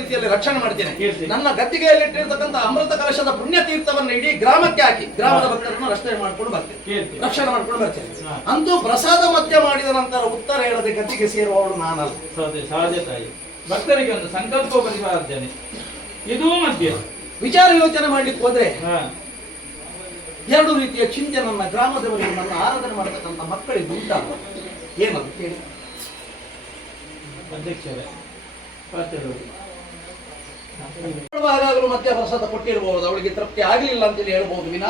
ರೀತಿಯಲ್ಲಿ ರಕ್ಷಣೆ ಮಾಡ್ತೇನೆ. ನನ್ನ ನನ್ನ ಗದ್ದಿಗೆಯಲ್ಲಿಟ್ಟಿರ್ತಕ್ಕಂಥ ಅಮೃತ ಕಲಶದ ಪುಣ್ಯ ತೀರ್ಥವನ್ನು ಇಡೀ ಗ್ರಾಮಕ್ಕೆ ಹಾಕಿ ಗ್ರಾಮದ ಭಕ್ತರನ್ನು ರಕ್ಷಣೆ ಮಾಡ್ಕೊಂಡು ಬರ್ತೇನೆ. ರಕ್ಷಣೆ ಮಾಡ್ಕೊಂಡು ಬರ್ತೇನೆ. ಅಂತೂ ಪ್ರಸಾದ ಮಧ್ಯ ಮಾಡಿದ ನಂತರ ಉತ್ತರ ಹೇಳದೆ ಗದ್ದಿಗೆ ಸೇರುವವಳು ನಾನಲ್ಲ. ತಾಯಿ ಭಕ್ತರಿಗೆ ಒಂದು ಸಂಕಲ್ಪ ಇದು ಮಧ್ಯ. ವಿಚಾರ ಯೋಚನೆ ಮಾಡ್ಲಿಕ್ಕೆ ಹೋದ್ರೆ ಎರಡು ರೀತಿಯ ಚಿಂತೆ ನನ್ನ ಗ್ರಾಮದವರಿಗೆ ನನ್ನ ಆರಾಧನೆ ಮಾಡತಕ್ಕಂಥ ಮಕ್ಕಳಿಗೆ ಉಂಟಾಗ ಏನದು ಕೇಳಿ. ಅಧ್ಯಕ್ಷರೇ ಮಧ್ಯ ಪ್ರಸಾದ ಕೊಟ್ಟಿರಬಹುದು ಅವಳಿಗೆ ತೃಪ್ತಿ ಆಗಲಿಲ್ಲ ಅಂತೇಳಿ ಹೇಳ್ಬಹುದು ವಿನ.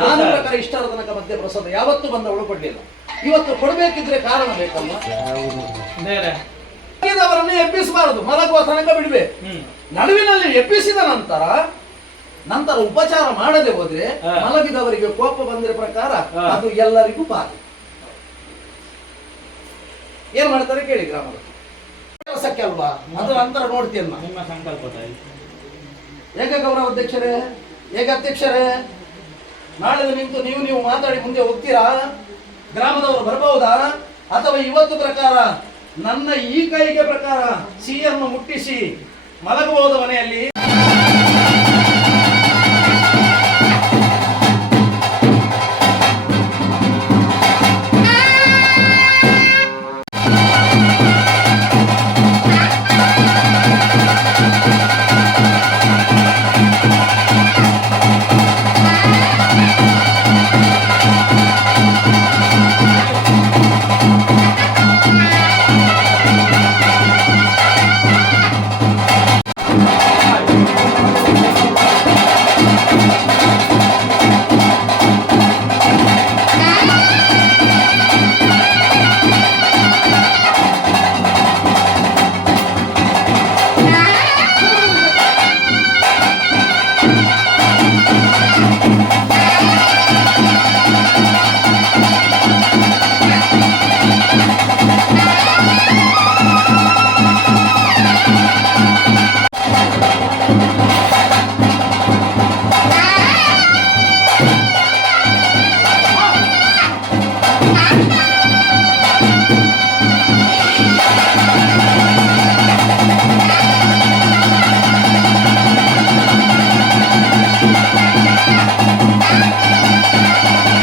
ನಾನು. ಪ್ರಕಾರ ಇಷ್ಟರ ತನಕ ಮಧ್ಯ ಪ್ರಸಾದ ಯಾವತ್ತೂ ಬಂದವಳು ಕೊಡ್ಲಿಲ್ಲ. ಇವತ್ತು ಕೊಡಬೇಕಿದ್ರೆ ಕಾರಣ ಬೇಕಲ್ಲ? ಅವರನ್ನು ಎಬ್ಬಿಸಬಾರದು. ಮಲಗುವ ತನಕ ಬಿಡ್ಬೇಕು. ನಡುವಿನಲ್ಲಿ ಎಬ್ಬಿಸಿದ ನಂತರ ನಂತರ ಉಪಚಾರ ಮಾಡದೆ ಹೋದ್ರೆ ಮಲಗಿದವರಿಗೆ ಕೋಪ ಬಂದ್ರೆ ಪ್ರಕಾರ ಅದು ಎಲ್ಲರಿಗೂ ಬಾಧೆ. ಏನ್ ಮಾಡ್ತಾರೆ ಕೇಳಿ ಗ್ರಾಮದ. ಕೆಲಸಕ್ಕೆ ಅಲ್ವಾ? ಅದರ ನಂತರ ನೋಡ್ತೀನಿ ನಾನು ನಿಮ್ಮ ಸಂಕಲ್ಪ ಏಕ ಗೌರವ ಅಧ್ಯಕ್ಷರೇ, ಏಕ ಅಧ್ಯಕ್ಷರೇ ನಾಳೆ ನಿಂತು ನೀವು ನೀವು ಮಾತಾಡಿ ಮುಂದೆ ಹೋಗ್ತೀರಾ? ಗ್ರಾಮದವರು ಬರಬಹುದಾ ಅಥವಾ ಇವತ್ತು ಪ್ರಕಾರ, ನನ್ನ ಈ ಕೈಗೆ ಪ್ರಕಾರ ಸಿಎಂ ಮುಟ್ಟಿಸಿ ಮಲಗಬಹುದು ಮನೆಯಲ್ಲಿ?